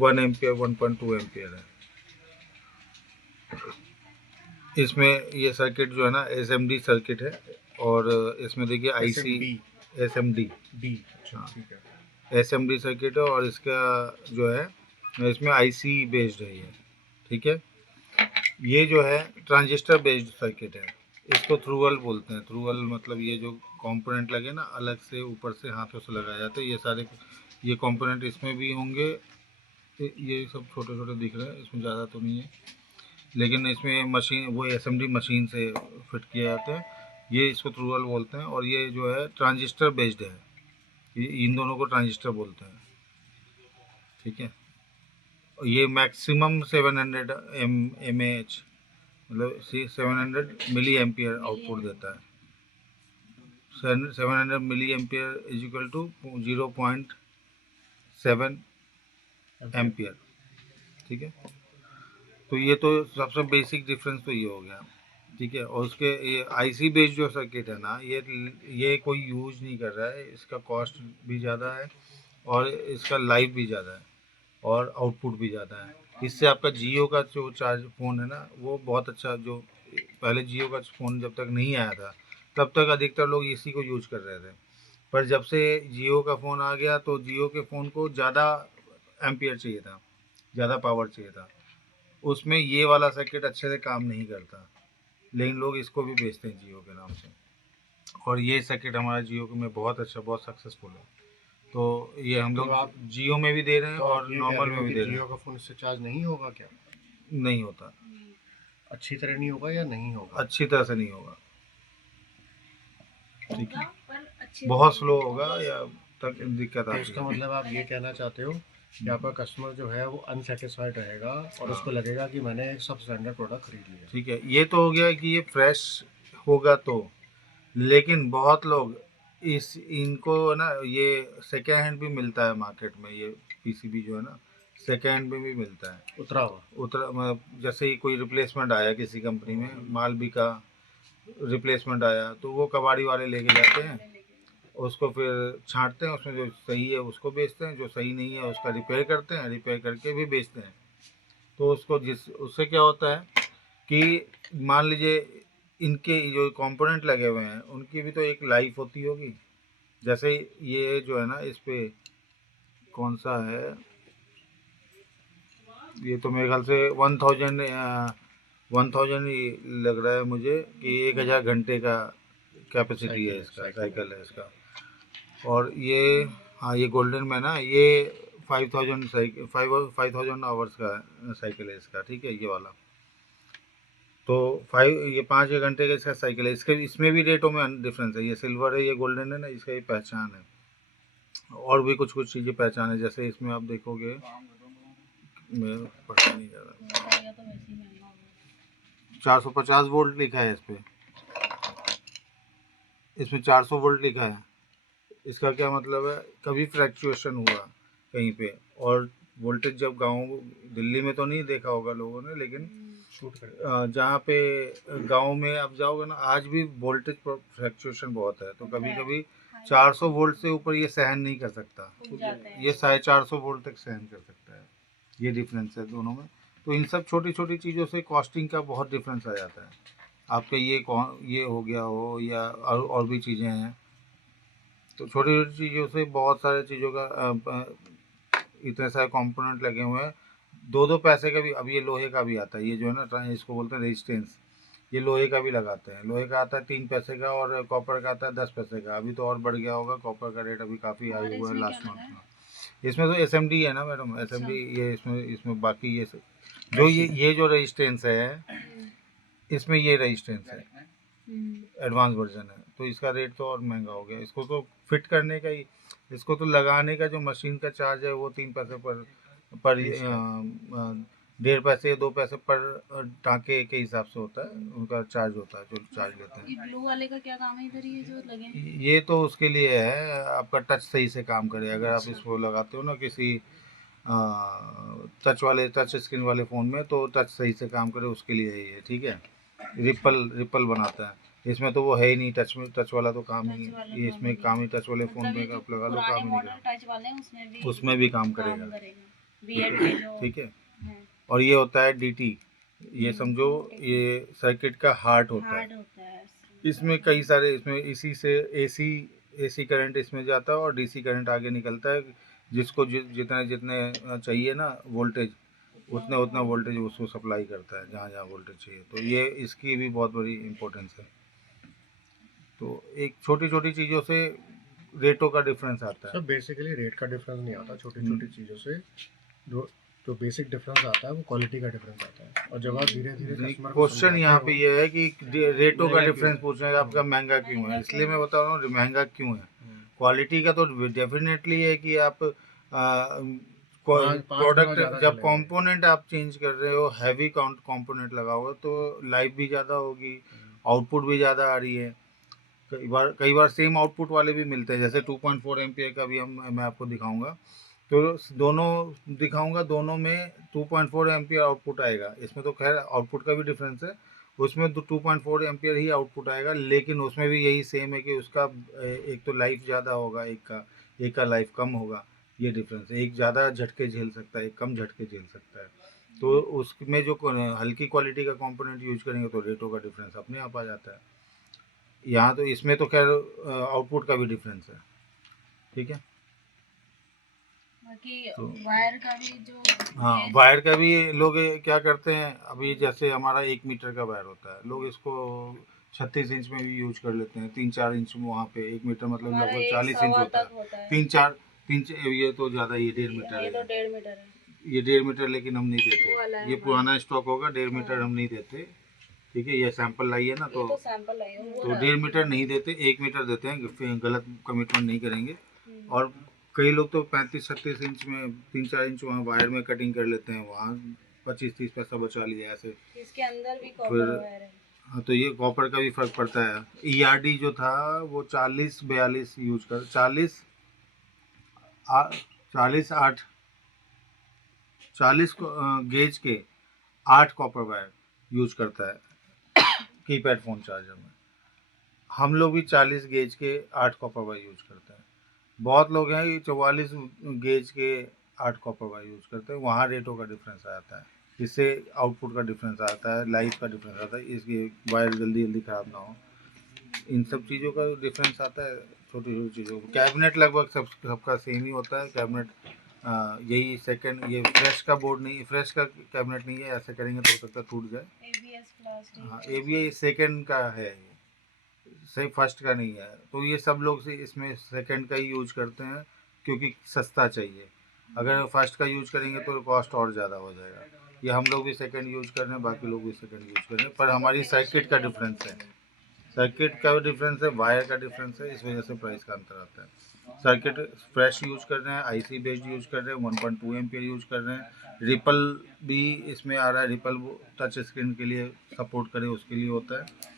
1 ampere 1.2 ampere है। इसमें ये सर्किट जो है ना SMD सर्किट है, और इसमें देखिए IC SMD डी। हाँ, ठीक है। SMD सर्किट है, और इसका जो है इसमें IC बेस्ड है ये, ठीक है। ये जो है ट्रांजिस्टर बेस्ड सर्किट है, इसको थ्रूअल बोलते हैं। थ्रूअल मतलब ये जो कंपोनेंट लगे ना अलग से ऊपर से हाथों से लगाए जाते हैं, ये सारे ये कंपोनेंट इसमें भी होंगे। ये सब छोटे छोटे दिख रहे हैं, इसमें ज़्यादा तो नहीं है, लेकिन इसमें मशीन वो SMD मशीन से फिट किए जाते हैं। ये इसको थ्रूअल बोलते हैं, और ये जो है ट्रांजिस्टर बेस्ड है, इन दोनों को ट्रांजिस्टर बोलते हैं, ठीक है। ये मैक्सिमम 700 mAh मतलब 700 मिली एम्पियर आउटपुट देता है। 700 milli ampere is equal to 0.7 ampere, ठीक है। तो ये तो सबसे बेसिक डिफरेंस तो ये हो गया, ठीक है। और उसके ये IC बेस्ड जो सर्किट है ना, ये कोई यूज नहीं कर रहा है, इसका कॉस्ट भी ज़्यादा है, और इसका लाइफ भी ज़्यादा है, और आउटपुट भी ज़्यादा है। इससे आपका जियो का जो चार्ज फ़ोन है ना वो बहुत अच्छा, जो पहले जियो का फ़ोन जब तक नहीं आया था तब तक अधिकतर लोग इसी को यूज कर रहे थे, पर जब से जियो का फ़ोन आ गया तो जियो के फ़ोन को ज़्यादा एम्पियर चाहिए था, ज़्यादा पावर चाहिए था, उसमें ये वाला सर्किट अच्छे से काम नहीं करता, लेकिन लोग इसको भी बेचते हैं जियो के नाम से, और ये सर्किट हमारा जियो में बहुत अच्छा, बहुत सक्सेसफुल है। तो ये हम लोग आप जियो में भी दे रहे हैं तो और नॉर्मल में भी दे रहे जियो हैं। का फ़ोन इससे चार्ज नहीं होगा क्या? नहीं होता, अच्छी तरह नहीं होगा या नहीं होगा? अच्छी तरह से नहीं होगा, ठीक है, बहुत स्लो होगा या तक दिक्कत तो आती इसका है। मतलब आप ये कहना चाहते हो कि आपका कस्टमर जो है वो अनसेटिस्फाइड रहेगा और उसको लगेगा कि मैंने एक सब स्टैंडर्ड प्रोडक्ट खरीद लिया। ठीक है, ये तो हो गया कि ये फ्रेश होगा तो, लेकिन बहुत लोग इस इनको ना ये सेकेंड हैंड भी मिलता है मार्केट में, ये PCB जो है ना सेकेंड हैंड में भी मिलता है, उतरा हुआ। मतलब जैसे ही कोई रिप्लेसमेंट आया किसी कंपनी में, माल बिका, रिप्लेसमेंट आया, तो वो कबाड़ी वाले लेके जाते हैं, उसको फिर छांटते हैं, उसमें जो सही है उसको बेचते हैं, जो सही नहीं है उसका रिपेयर करते हैं, रिपेयर करके भी बेचते हैं। तो उसको उससे क्या होता है कि मान लीजिए इनके जो कंपोनेंट लगे हुए हैं उनकी भी तो एक लाइफ होती होगी, जैसे ये जो है ना इस पे कौन सा है, ये तो मेरे ख्याल से 1000 लग रहा है मुझे कि 1000 घंटे का कैपेसिटी है इसका, साइकिल है इसका। और ये हाँ ये गोल्डन में ना ये 5000 आवर्स का साइकिल है इसका, ठीक है, ये वाला। तो 5 घंटे का इसका साइकिल है, इसके इसमें भी रेटों में डिफरेंस है, ये सिल्वर है ये गोल्डन है ना, इसका ये पहचान है, और भी कुछ कुछ चीज़ें पहचान है, जैसे इसमें आप देखोगे मैं पता नहीं जा रहा, 450 वोल्ट लिखा है इस पर, इसमें 400 वोल्ट लिखा है। इसका क्या मतलब है, कभी फ्लैक्चुएशन हुआ कहीं पे, और वोल्टेज जब गांव दिल्ली में तो नहीं देखा होगा लोगों ने, लेकिन जहाँ पे गांव में आप जाओगे ना आज भी वोल्टेज फ्लैक्चुएशन बहुत है, तो कभी कभी 400 वोल्ट से ऊपर ये सहन नहीं कर सकता, ये 450 वोल्ट तक सहन कर सकता है, ये डिफरेंस है दोनों में। तो इन सब छोटी छोटी चीज़ों से कॉस्टिंग का बहुत डिफरेंस आ जाता है, आपका ये हो गया हो या और भी चीज़ें हैं, तो छोटी छोटी चीज़ों से बहुत सारे चीज़ों का इतने सारे कंपोनेंट लगे हुए हैं, 2 पैसे का भी, अब ये लोहे का भी आता है, ये जो है ना इसको बोलते हैं रेजिस्टेंस, ये लोहे का भी लगाते हैं, लोहे का आता है 3 पैसे का, और कॉपर का आता है 10 पैसे का, अभी तो और बढ़ गया होगा, कॉपर का रेट अभी काफ़ी हाई हुआ है लास्ट मंथ में। इसमें तो SMD है ना मैडम, SMD ये इसमें इसमें बाकी ये जो ये जो रेजिस्टेंस है इसमें ये रेजिस्टेंस है, एडवांस वर्जन है, तो इसका रेट तो और महंगा हो गया, इसको तो फिट करने का ही, इसको तो लगाने का जो मशीन का चार्ज है वो 3 पैसे पर 1.5 पैसे या 2 पैसे पर टाँके के हिसाब से होता है, उनका चार्ज होता है जो चार्ज लेते हैं। ये ब्लू वाले का क्या काम है इधर, ये जो लगे हैं? ये तो उसके लिए है आपका टच सही से काम करे, अगर आप इसको लगाते हो ना किसी टच स्क्रीन वाले फ़ोन में, तो टच सही से काम करे उसके लिए ये, ठीक है, रिपल बनाता है, इसमें तो वो है ही नहीं, टच वाला तो काम ही, ये इसमें काम ही टच वाले फ़ोन में आप लगा लो काम ही नहीं करेगा, उसमें भी काम करेगा, बीएड में जो ठीक है। है, और ये होता है डीटी, ये समझो ये सर्किट का हार्ट होता है। हार्ड होता है। इसमें कई सारे, इसमें इसी से एसी करंट इसमें जाता है और डीसी करंट आगे निकलता है, जिसको जितने जितने चाहिए ना वोल्टेज, उतना उतना वोल्टेज उसको सप्लाई करता है जहाँ जहाँ वोल्टेज चाहिए। तो ये इसकी भी बहुत बड़ी इम्पोर्टेंस है। तो एक छोटी छोटी चीज़ों से रेटों का डिफरेंस आता है। सर बेसिकली रेट का डिफरेंस नहीं आता छोटी छोटी चीज़ों से, जो बेसिक डिफरेंस आता है वो क्वालिटी का डिफरेंस आता है। और जब आप धीरे धीरे कस्टमर को क्वेश्चन यहाँ पे ये है कि रेटों का महंगा डिफरेंस पूछ रहे हैं, आपका महंगा क्यों है, इसलिए मैं बता रहा हूँ महंगा क्यों है। क्वालिटी का तो डेफिनेटली है कि आप प्रोडक्ट ज़्यादा जब चलेगा। कंपोनेंट आप चेंज कर रहे हो, हैवी कंपोनेंट लगाओगे तो लाइफ भी ज़्यादा होगी, आउटपुट भी ज़्यादा आ रही है। कई बार सेम आउटपुट वाले भी मिलते हैं, जैसे 2.4 एम्पियर का भी मैं आपको दिखाऊंगा। तो दोनों दिखाऊंगा, दोनों में 2.4 एम्पियर आउटपुट आएगा। इसमें तो खैर आउटपुट का भी डिफरेंस है, उसमें तो 2.4 एम्पियर ही आउटपुट आएगा, लेकिन उसमें भी यही सेम है कि उसका एक तो लाइफ ज़्यादा होगा, एक का लाइफ कम होगा। ये डिफरेंस है, एक ज़्यादा झटके झेल सकता है, एक कम झटके झेल सकता है। तो उसमें जो हल्की क्वालिटी का कंपोनेंट यूज करेंगे तो रेटों का डिफरेंस अपने आप आ जाता है। यहाँ तो इसमें तो खैर आउटपुट का भी डिफरेंस है, ठीक है। बाकी तो वायर का भी जो हाँ, है, वायर का भी लोग क्या करते हैं, अभी जैसे हमारा 1 मीटर का वायर होता है, लोग इसको 36 इंच में भी यूज कर लेते हैं, 3-4 इंच में। वहाँ पे 1 मीटर मतलब हमारा लगभग एक 40 इंच सवा होता तक है। होता है। 3 ये तो ज़्यादा, ये 1.5 मीटर ये तो है, 1.5 मीटर है। ये 1.5 मीटर, लेकिन हम नहीं वो वाला देते, है ये हमारा। पुराना स्टॉक होगा, 1.5 मीटर हम नहीं देते, ठीक है। ये सैंपल लाइए ना, ये तो सैंपल है वो तो रहा। 1.5 मीटर नहीं देते, 1 मीटर देते हैं, फिर गलत कमिटमेंट नहीं करेंगे। हम्म। और कई लोग तो 35-36 इंच में 3-4 इंच वहाँ वायर में कटिंग कर लेते हैं, वहाँ 25-30 पैसा बचा लिया ऐसे। इसके अंदर भी फिर कॉपर वायर है। हाँ, तो ये कॉपर का भी फर्क पड़ता है। ERD जो था वो 40-42 यूज कर 40 गेज के 8 कॉपर वायर यूज करता है कीपैड फ़ोन चार्जर में। हम लोग भी 40 गेज के 8 कॉपर वायर यूज करते हैं। बहुत लोग हैं ये 44 गेज के 8 कॉपर वायर यूज करते हैं, वहाँ रेटों का डिफरेंस आता है, इससे आउटपुट का डिफरेंस आता है, लाइफ का डिफरेंस आता है, इसकी वायर जल्दी जल्दी ख़राब ना हो, इन सब चीज़ों का डिफरेंस आता है, छोटी छोटी चीज़ों को। कैबिनेट लगभग सबका सेम ही होता है कैबिनेट। यही सेकंड, ये फ्रेश का बोर्ड नहीं, फ्रेश का कैबिनेट नहीं है, ऐसे करेंगे तो हो सकता है टूट जाए। ABS plastic. हाँ, ABS सेकंड का है, सही फर्स्ट का नहीं है। तो ये सब लोग से इसमें सेकंड का ही यूज करते हैं, क्योंकि सस्ता चाहिए। अगर फर्स्ट का यूज करेंगे तो कॉस्ट और ज़्यादा हो जाएगा। ये हम लोग भी सेकंड यूज कर रहे हैं, बाकी लोग भी सेकंड यूज कर रहे हैं, पर हमारी सर्किट का डिफरेंस है, सर्किट का डिफरेंस है, वायर का डिफरेंस है, इस वजह से प्राइस का अंतर आता है। सर्किट फ्रेश यूज कर रहे हैं, IC बेस्ड यूज कर रहे हैं, 1.2 एम्पियर यूज कर रहे हैं। रिपल भी इसमें आ रहा है, रिपल टच स्क्रीन के लिए सपोर्ट करे, उसके लिए होता है।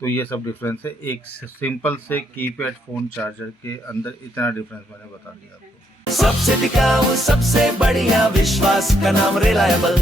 तो ये सब डिफरेंस है, एक सिंपल से कीपैड फ़ोन चार्जर के अंदर इतना डिफरेंस मैंने बता दिया आपको। सबसे टिकाऊ सबसे बढ़िया विश्वास का नाम रिलायबल।